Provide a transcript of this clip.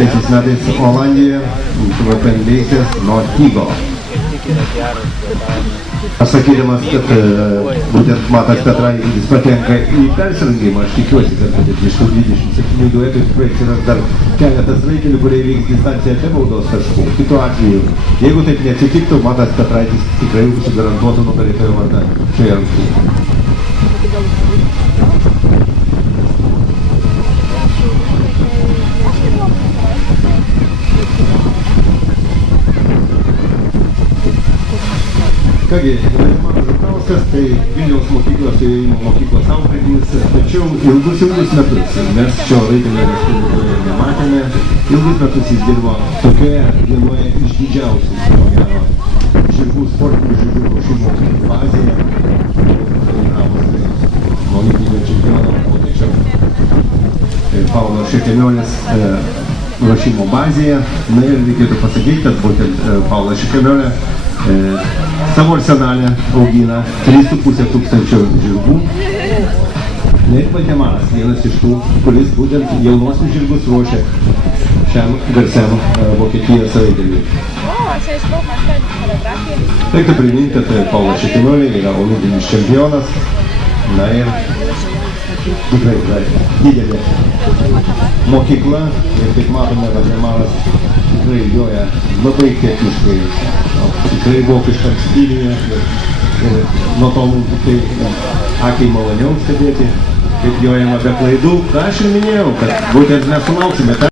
2013 metais Olandijoje, VPN veikės Nortygo. Aš sakydamas, kad būtent Matas Petraitis patenka į persirengimą, aš tikiuosi, kad iš tų 27 duetų tikrai atsiras dar keletas raitelių, kurie vyks distanciją be baudos taškų. Kitu atveju, jeigu taip neatsitiktų, Matas Petraitis tikrai užsigarantuotų nugalėtojo vardą šioje rungtynėje. Kągi, Matas Žukauskas, tai Vilniaus mokyklos įėjimo mokyklos auklėtinis, tačiau ilgus metus mes šio raitelio Respublikoje nematėme. Ilgus metus jis dirbo tokioje vienoje iš didžiausių, ko gero, žirgų sportinių žirgų ruošimo bazėje, nuo olimpinio čempiono, o tačiau Paulo Šikemiolės ruošimo bazėje. Na ir reikėtų pasakyti, kad būtent Paulas Šikemiolė savo arsenalę augina 3,5 tūkstančio žirgų. Ir Valdemaras, vienas iš tų, kuris būtent jaunosius žirgus ruošia šiam garsiam Vokietijos raiteliui. Reiktų priminti, kad Paulas Šikemiolė yra olimpinis čempionas. Na ir tikrai didelė mokykla. Ir kaip matome, Valdemaras tikrai joja labai techniškai, tikrai vokiškam stiliuje ir nuo to mums tikrai akiai maloniau stebėti, kaip jojama be klaidų. Aš ir minėjau, kad būtent mes sulauksime